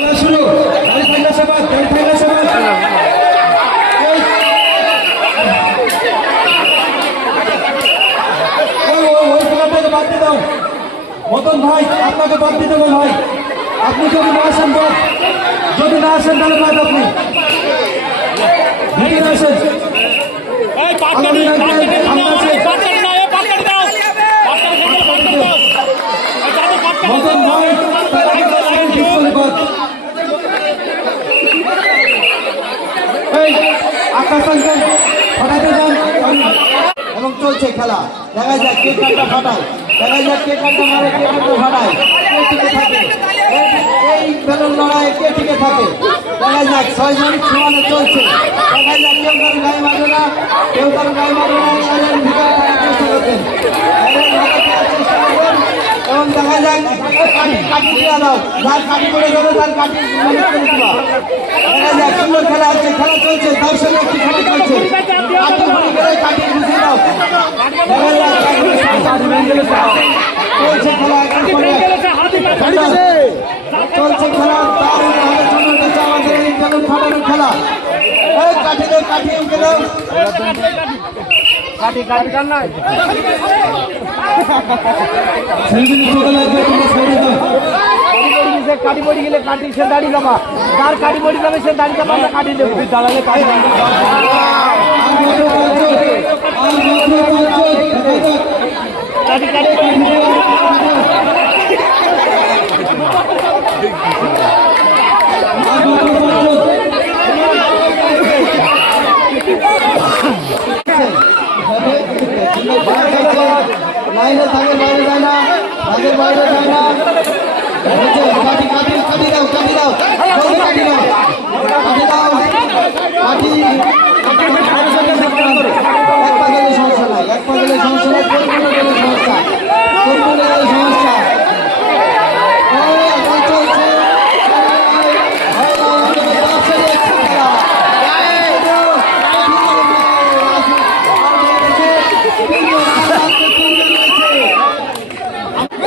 খেলা শুরু। মতন ভাই আপনাকে বাদ দিতে বল ভাই, আপনি যদি না আসেন বাদ, যদি না আসেন তাহলে বাদ আপনি ভিতরে আসেন। মতন ভাই আকাশ ফাটাতে যান এবং চলছে খেলা। দেখা যাক কে কানটা ফাটায়, দেখা যাক কে কানটা মারে, কে কানটা ফাটায়, কে টিকে থাকে এই বেলুন লড়াইয়ে, কে টিকে থাকে। দেখা যাক 6 জন সমানে চলছে। দেখা যাক কেউ কারো গায়ে মারবে না, কেউ কারো গায়ে মারবে না, ভিতরে থাকার চেষ্টা করছেন এবং দেখা যাক কাটি দিয়ে দাও, যার কাটি করে যাবে তার কাটি মনে করে দিবা। দেখা যাক সুন্দর খেলা হচ্ছে, খেলা চলছে, দর্শক একটি কাটি চলছে, কাটি মনে করে কাটি বুঝিয়ে দাও। চলছে খেলা, চলছে খেলা, দারুণ ভাবে সুন্দর হচ্ছে আমাদের এই বেলুন ফাটানোর খেলা। কাঠি দাও, কাঠি গেল কাঠি কাঠি কান নাই কাটি পড়ি গেলে কাটি সে দাড়ি জমা, যার কাটি পড়ি যাবে সে দাড়ি জমা কাটি দেবো দাঁড়ালে কাটি কাটি কাটি লাইনে থাকে, বাইরে যায় না, আগের বাইরে যায় না। কাটি কাটি কাটি দাও, কাটি দাও, কাটি দাও, কাটি দাও, কাটি এক পা গেলে সমস্যা নাই, এক পা গেলে সমস্যা নাই, পরিপূর্ণ গেলে সমস্যা, পরিপূর্ণ গেলে সমস্যা। চলছে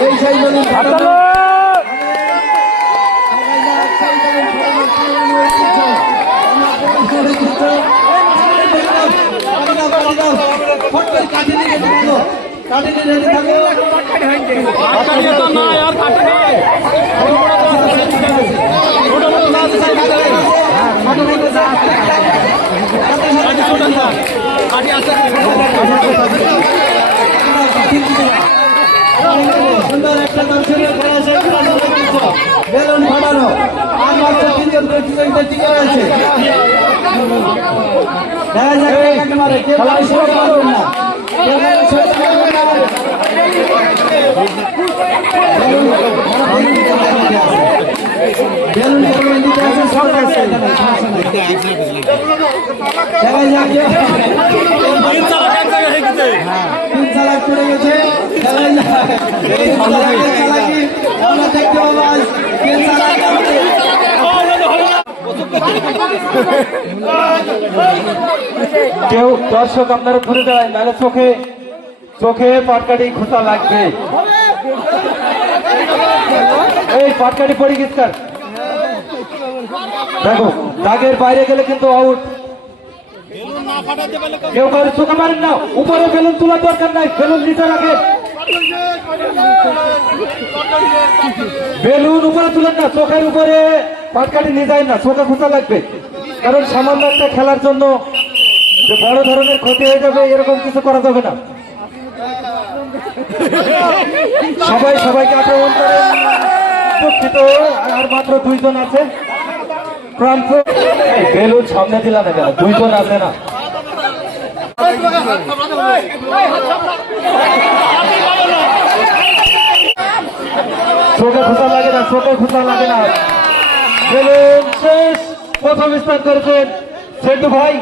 এই সেই বেলুন ফাটানো, সুন্দর একটা দর্শনীয় খেলা বেলুন ফাটানো। আর মাত্র 3 জন প্রতিযোগিতা টিকে রয়েছে। দেখা যাক কে কাকে মারে, কে সরে পারবেন না, বেলুন দিতে আছে সব আছে। দেখা যাক 3 চালাক পড়ে গেছে। আমরা দেখতে পাবো আজ 3 চালাক কেউ দর্শক আপনারা ধরে দেয়, নাহলে চোখে চোখে পাটকাটি খোঁচা লাগবে। এই পাটকাটি পড়ে গেছে, দেখো দাগের বাইরে গেলে কিন্তু আউট। কেউ কারো চোখে মারেন না, উপরে বেলুন তোলার দরকার নাই, বেলুন নিচে রাখেন, বেলুন উপরে তুলেন না, চোখের উপরে পাটকাটি নিয়ে যায় না, চোখে খোঁচা লাগবে। কারণ সামান্য একটা খেলার জন্য যে বড় ধরনের ক্ষতি হয়ে যাবে এরকম কিছু করা যাবে না। সবাই সবাইকে আক্রমণ করে দুঃখিত, আর মাত্র 2 জন আছে। বেলুন সামনে দিলাম না, 2 জন আছে না। চোখে খোঁচা লাগে না, চোখে খোঁচা লাগে না। বেলুন শেষ, প্রথম স্থান করেছেন সেটু ভাই।